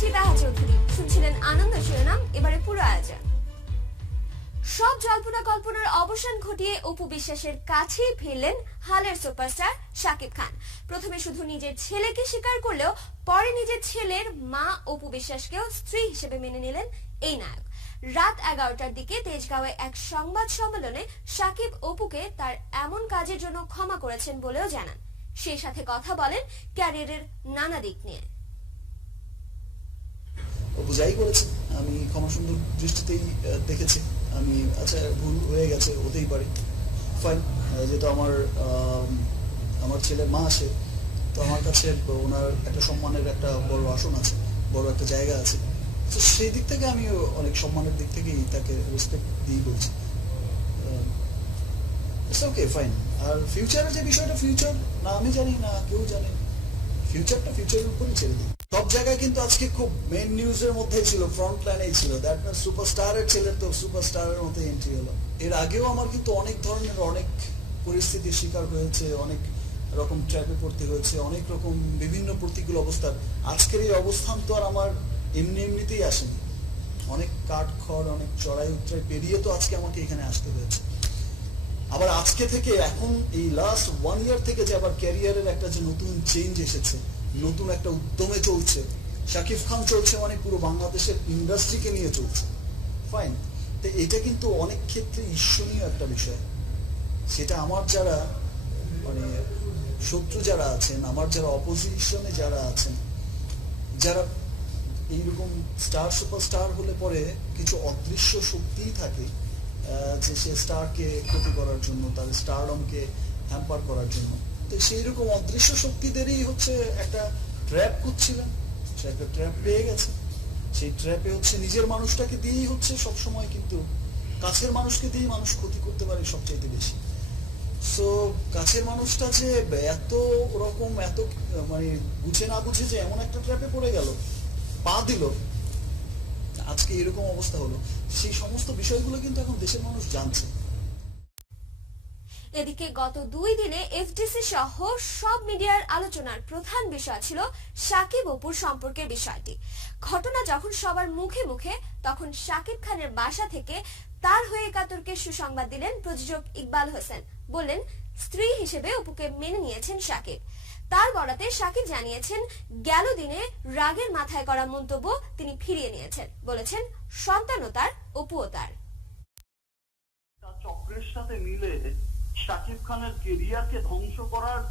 আছি তাহা চৌধুরী, শুনছিলেন আনন্দ শিরোনাম, এবারে পুরো আয়োজন। সব জল্পনা কল্পনার অবসান ঘটিয়ে অপু বিশ্বাসের কাছেই ফিরলেন হালের সুপারস্টার শাকিব খান। প্রথমে শুধু নিজের ছেলেকে স্বীকার করলেও পরে নিজের ছেলের মা অপু বিশ্বাসকেও স্ত্রী হিসেবে মেনে নিলেন এই নায়ক। রাত 11টার দিকে তেজগাঁওয়ে এক সংবাদ সম্মেলনে শাকিব অপুকে তার এমন কাজের জন্য ক্ষমা করেছেন বলেও জানান। সেই সাথে কথা বলেন ক্যারিয়ারের নানা দিক নিয়ে। অপু যাই করেছে আমি ক্ষমা সুন্দর দৃষ্টিতেই দেখেছি। আমি আচ্ছা ভুল হয়ে গেছে, হতেই পারে, ফাইন। যেহেতু আমার ছেলের মা আসে, তো আমার কাছে ওনার একটা সম্মানের একটা বড় আসন আছে, বড় একটা জায়গা আছে। তো সেই দিক থেকে আমি অনেক সম্মানের দিক থেকেই তাকে রেসপেক্ট দিয়ে বলছি। ওকে, ফাইন। আর ফিউচারের যে বিষয়টা, ফিউচার না আমি জানি না কেউ জানে, ফিউচারটা ফিউচারের উপরই ছেড়ে দিই। সব জায়গায় কিন্তু আজকে খুব মেন নিউজের মধ্যেই ছিল, ফ্রন্ট লাইনেই ছিল। দ্যাট মিনস সুপারস্টারের ছেলে তো সুপারস্টারের মতো এন্ট্রি হলো। এর আগেও আমার কিন্তু অনেক ধরনের অনেক পরিস্থিতির শিকার হয়েছে, অনেক রকম ট্র্যাপে পড়তে হয়েছে, অনেক রকম বিভিন্ন প্রতিকূল অবস্থার। আজকের এই অবস্থান তো আর আমার এমনিতেই আসেনি। অনেক কাঠখড়, অনেক চড়াই উতরাই পেরিয়ে তো আজকে আমাকে এখানে আসতে হয়েছে। আবার আজকে থেকে এখন এই লাস্ট 1 ইয়ার থেকে যে আবার ক্যারিয়ারের একটা যে নতুন চেঞ্জ এসেছে, নতুন একটা উদ্যমে চলছে, শাকিব খান চলছে মানে পুরো বাংলাদেশের ইন্ডাস্ট্রিকে নিয়ে চলছে, ফাইন। তো এটা কিন্তু অনেক ক্ষেত্রে ঈর্ষণীয় একটা বিষয়। সেটা আমার যারা মানে শত্রু যারা আছেন, আমার যারা অপোজিশনে যারা আছেন, যারা এইরকম স্টার সুপারস্টার হলে পরে কিছু অদৃশ্য শক্তিই থাকে যে সে স্টারকে ক্ষতি করার জন্য, তার স্টারডমকে হ্যাম্পার করার জন্য। তো সেই রকম অদৃশ্য শক্তিদেরই হচ্ছে একটা ট্র্যাপ করছিলেন, সে একটা ট্র্যাপ পেয়ে গেছে। সেই ট্র্যাপে হচ্ছে নিজের মানুষটাকে দিয়েই হচ্ছে সবসময়, কিন্তু কাছের মানুষকে দিয়েই মানুষ ক্ষতি করতে পারে সবচাইতে বেশি। সো কাছের মানুষটা যে এত রকম এত মানে বুঝে না বুঝে যে এমন একটা ট্র্যাপে পড়ে গেল, পা দিল, আজকে এরকম অবস্থা হলো, সেই সমস্ত বিষয়গুলো কিন্তু এখন দেশের মানুষ জানছে। এদিকে গত 2 দিনে এফডিসি সহ সব মিডিয়ার আলোচনার প্রধান বিষয় ছিল শাকিব অপুর সম্পর্কের বিষয়টি। ঘটনা যখন সবার মুখে মুখে, তখন শাকিব খানের বাসা থেকে তার হয়ে একাত্তরকে সুসংবাদ দিলেন প্রযোজক ইকবাল হোসেন। বললেন স্ত্রী হিসেবে অপুকে মেনে নিয়েছেন শাকিব। তার বরাতে শাকিব জানিয়েছেন গেল দিনে রাগের মাথায় করা মন্তব্য তিনি ফিরিয়ে নিয়েছেন। বলেছেন সন্তানও তার, অপুও তার। চক্রের সাথে মিলে শাকিব খানের কেরিয়ারকে ধ্বংস করার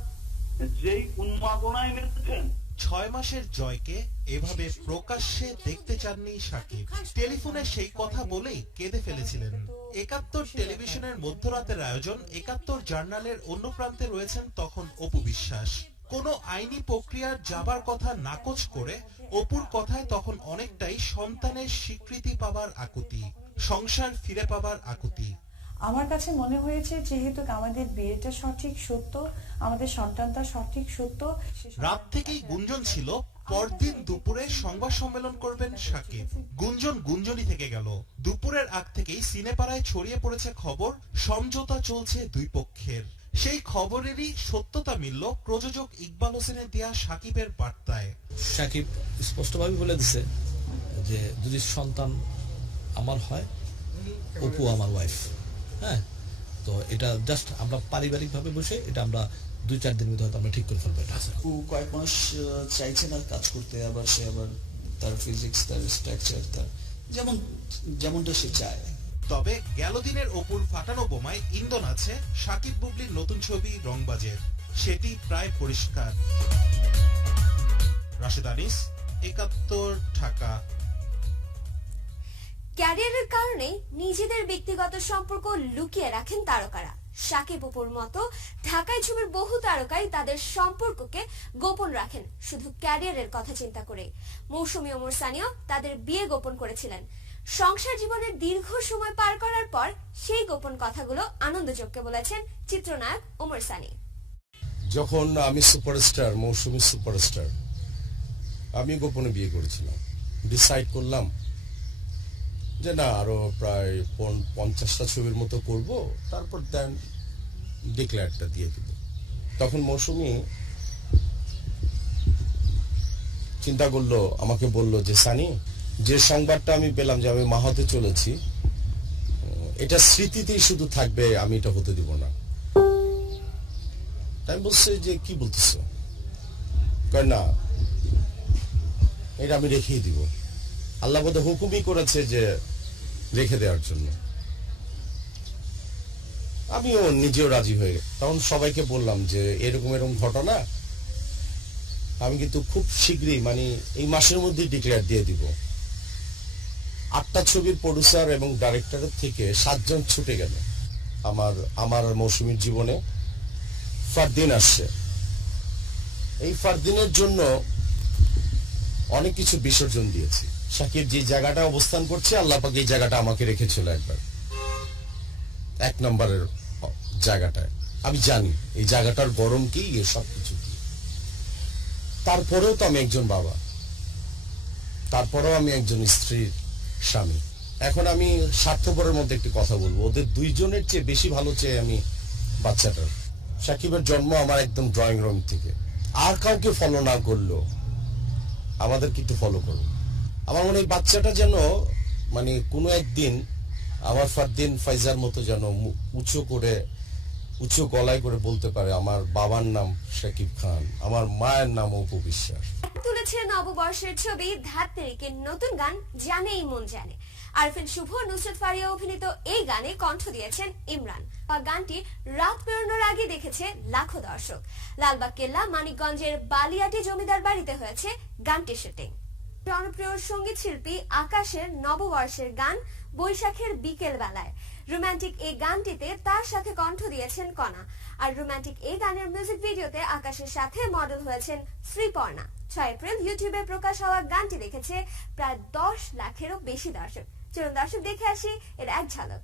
যেই উন্মাদনায় মেতেছেন। 6 মাসের জয়কে এভাবে প্রকাশ্যে দেখতে চাননি শাকিব। টেলিফোনে সেই কথা বলেই কেঁদে ফেলেছিলেন। ৭১ টেলিভিশনের মধ্যরাতের আয়োজন ৭১ জার্নালের অন্য প্রান্তে রয়েছেন তখন অপু বিশ্বাস। কোনো আইনি প্রক্রিয়ার যাবার কথা নাকচ করে অপুর কথায় তখন অনেকটাই সন্তানের স্বীকৃতি পাবার আকুতি, সংসার ফিরে পাবার আকুতি। আমার কাছে মনে হয়েছে যেহেতু আমাদের বিয়েটা সঠিক সত্য, আমাদের সন্তানটা সঠিক সত্য। রাত থেকেই গুঞ্জন ছিল পরদিন দুপুরে সংবাদ সম্মেলন করবেন শাকিব। গুঞ্জনই থেকে গেল। দুপুরের আগ থেকেই সিনেপাড়ায় ছড়িয়ে পড়েছে খবর সমঝোতা চলছে দুই পক্ষের। সেই খবরেরই সত্যতা মিলল প্রযোজক ইকবাল হোসেনের দেয়া শাকিবের বার্তায়। শাকিব স্পষ্টভাবে বলে দিছে যে যদি সন্তান আমার হয়, অপু আমার ওয়াইফ। হ্যাঁ, তো এটা জাস্ট আমরা পারিবারিক ভাবে বসে এটা আমরা 2-4 দিনের মধ্যে হয়তো আমরা ঠিক করে ফেলবো। অপু কয়েক মাস চাইছে না কাজ করতে, আবার সে আবার তার ফিজিক্স, তার স্ট্রাকচার, তার যেমনটা সে চায়। তবে গেল দিনের অপুর ফাটানো বোমায় ইন্ধন আছে শাকিব বুবলির নতুন ছবি রংবাজের, সেটি প্রায় পরিষ্কার। রাশেদ আনিস, ৭১, ঢাকা। ক্যারিয়ারের কারণে নিজেদের ব্যক্তিগত সম্পর্ক লুকিয়ে রাখেন তারকারা। শাকিব অপুর মতো ঢাকায় ছবির বহু তারকাই তাদের সম্পর্ককে গোপন রাখেন শুধু ক্যারিয়ারের কথা চিন্তা করে। মৌসুমী ওমর সানিও তাদের বিয়ে গোপন করেছিলেন। সংসার জীবনের দীর্ঘ সময় পার করার পর সেই গোপন কথাগুলো আনন্দচক্ষে বলেছেন চিত্রনায়ক ওমর সানি। যখন আমি সুপারস্টার, মৌসুমী সুপারস্টার, আমি গোপনে বিয়ে করেছিলাম। ডিসাইড করলাম যে না, আরো প্রায় 50টা ছবির মতো করব, তারপর দেন ডিক্লেয়ারটা দিয়ে দেব। তখন মৌসুমী চিন্তা করলো, আমাকে বলল যে সানি, যে সংবাদটা আমি পেলাম যে আমি মা হতে চলেছি, এটা স্মৃতিতেই শুধু থাকবে, আমি এটা হতে দিব না। আমি বলছি যে কি বলতেছো? কয় না, এটা আমি রেখেই দিব, আল্লাহ বোধহয় হুকুমই করেছে যে রেখে দেওয়ার জন্য। আমিও নিজেও রাজি হয়ে গেলাম। তখন সবাইকে বললাম যে এরকম এরকম ঘটনা, আমি কিন্তু খুব শীঘ্রই, মানে এই মাসের মধ্যেই ডিক্লেয়ার দিয়ে দিব। 8টা ছবির প্রডিউসার এবং ডাইরেক্টরের থেকে 7 জন ছুটে গেল আমার আর মৌসুমীর জীবনে। ফারদিন আসছে। এই ফারদিনের জন্য অনেক কিছু বিসর্জন দিয়েছি। শাকিব যে জায়গাটা অবস্থান করছে, আল্লাহ পাক এই জায়গাটা আমাকে রেখেছিল একবার, 1 নম্বরের জায়গাটায়। আমি জানি এই জায়গাটার গরম কি, এ সব কিছু কি। তারপরেও তো আমি একজন বাবা, তারপরেও আমি একজন স্ত্রীর স্বামী। এখন আমি স্বার্থপরের মধ্যে একটি কথা বলবো, ওদের 2 জনের চেয়ে বেশি ভালো চেয়ে আমি বাচ্চাটার। শাকিবের জন্ম আমার একদম ড্রয়িং রুম থেকে। আর কাউকে ফলো না করলো আমাদের কিন্তু ফলো করো। আমার মনে হয় বাচ্চাটা যেন মানে কোনো একদিন আমার ফারদিন ফাইজার মতো যেন উঁচু গলায় করে বলতে পারে আমার বাবার নাম শাকিব খান, আমার মায়ের নাম অপু বিশ্বাস। তুলেছে নববর্ষের ছবি ধাত্রীকের নতুন গান জানেই মন জানে। আরফিন শুভ, নুসরাত ফারিয়া অভিনীত এই গানে কণ্ঠ দিয়েছেন ইমরান। গানটি রাত পেরোনোর আগে দেখেছে লাখো দর্শক। লালবাগ কেল্লা, মানিকগঞ্জের বালিয়াটি জমিদার বাড়িতে হয়েছে গানটির শুটিং। জনপ্রিয় সঙ্গীত শিল্পী আকাশের নববর্ষের গান বৈশাখের বিকেল বেলায়। রোমান্টিক এই গানটিতে তার সাথে কণ্ঠ দিয়েছেন কণা। আর রোমান্টিক এই গানের মিউজিক ভিডিওতে আকাশের সাথে মডেল হয়েছেন শ্রীপর্ণা। 6 এপ্রিল ইউটিউবে প্রকাশ হওয়া গানটি দেখেছে প্রায় 10 লাখেরও বেশি দর্শক। চলুন দর্শক দেখে আসি এর এক ঝলক।